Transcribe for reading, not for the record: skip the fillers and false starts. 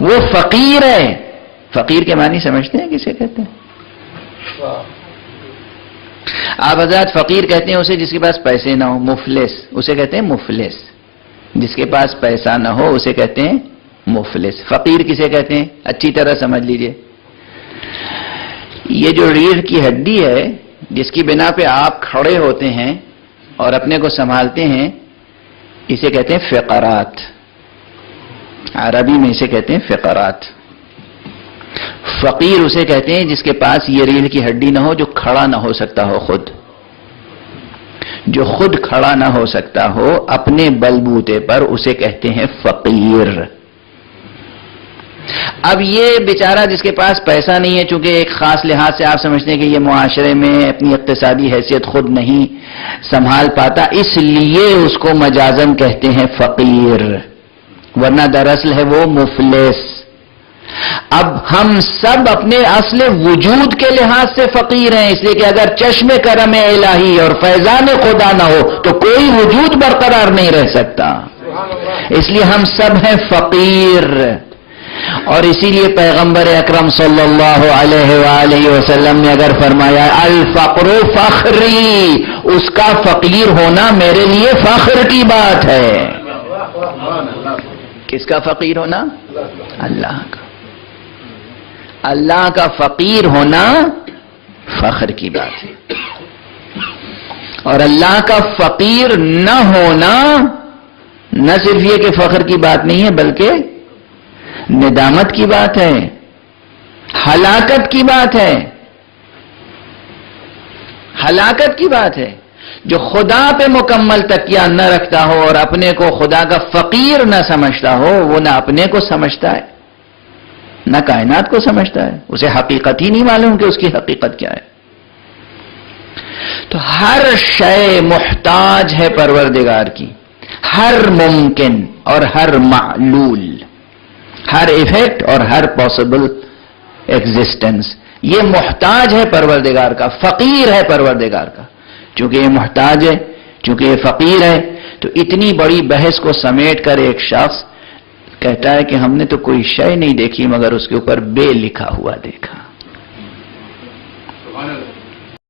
وہ فقیر ہے. فقیر کے معنی سمجھتے ہیں کسے کہتے ہیں؟ آپ حضرات فقیر کہتے ہیں اسے جس کے پاس پیسے نہ ہو. مفلس اسے کہتے ہیں مفلس. جس کے پاس پیسہ نہ ہو اسے کہتے ہیں مفلس. فقیر کسے کہتے ہیں؟ اچھی طرح سمجھ لیجئے. یہ جو ریڑھ کی ہڈی ہے جس کی بنا پہ آپ کھڑے ہوتے ہیں اور اپنے کو سنبھالتے ہیں اسے کہتے ہیں فقرات. عربی میں اسے کہتے ہیں فقرات. فقیر اسے کہتے ہیں جس کے پاس یہ ریڑھ کی ہڈی نہ ہو، جو کھڑا نہ ہو سکتا ہو، جو خود کھڑا نہ ہو سکتا ہو اپنے بلبوتے پر، اسے کہتے ہیں فقیر. اب یہ بیچارہ جس کے پاس پیسہ نہیں ہے، چونکہ ایک خاص لحاظ سے آپ سمجھتے ہیں کہ یہ معاشرے میں اپنی اقتصادی حیثیت خود نہیں سنبھال پاتا، اس لیے اس کو مجازن کہتے ہیں فقیر، ورنہ دراصل ہے وہ مفلس. اب ہم سب اپنے اصل وجود کے لحاظ سے فقیر ہیں، اس لیے کہ اگر چشم کرم الہی اور فیضان خدا نہ ہو تو کوئی وجود برقرار نہیں رہ سکتا. اس لیے ہم سب ہیں فقیر. اور اسی لیے پیغمبر اکرم صلی اللہ علیہ وآلہ وسلم نے اگر فرمایا الفقر فخری، اس کا فقیر ہونا میرے لیے فخر کی بات ہے. کس کا فقیر ہونا؟ اللہ کا. اللہ کا فقیر ہونا فخر کی بات ہے. اور اللہ کا فقیر نہ ہونا نہ صرف یہ کہ فخر کی بات نہیں ہے بلکہ ندامت کی بات ہے، ہلاکت کی بات ہے. ہلاکت کی بات ہے. جو خدا پہ مکمل تکیہ نہ رکھتا ہو اور اپنے کو خدا کا فقیر نہ سمجھتا ہو، وہ نہ اپنے کو سمجھتا ہے نہ کائنات کو سمجھتا ہے. اسے حقیقت ہی نہیں معلوم کہ اس کی حقیقت کیا ہے. تو ہر شے محتاج ہے پروردگار کی، ہر ممکن اور ہر معلول، ہر ایفیکٹ اور ہر پاسبل ایگزسٹنس، یہ محتاج ہے پروردگار کا، فقیر ہے پروردگار کا. چونکہ یہ محتاج ہے، چونکہ یہ فقیر ہے، تو اتنی بڑی بحث کو سمیٹ کر ایک شخص کہتا ہے کہ ہم نے تو کوئی شے نہیں دیکھی مگر اس کے اوپر بے لکھا ہوا دیکھا.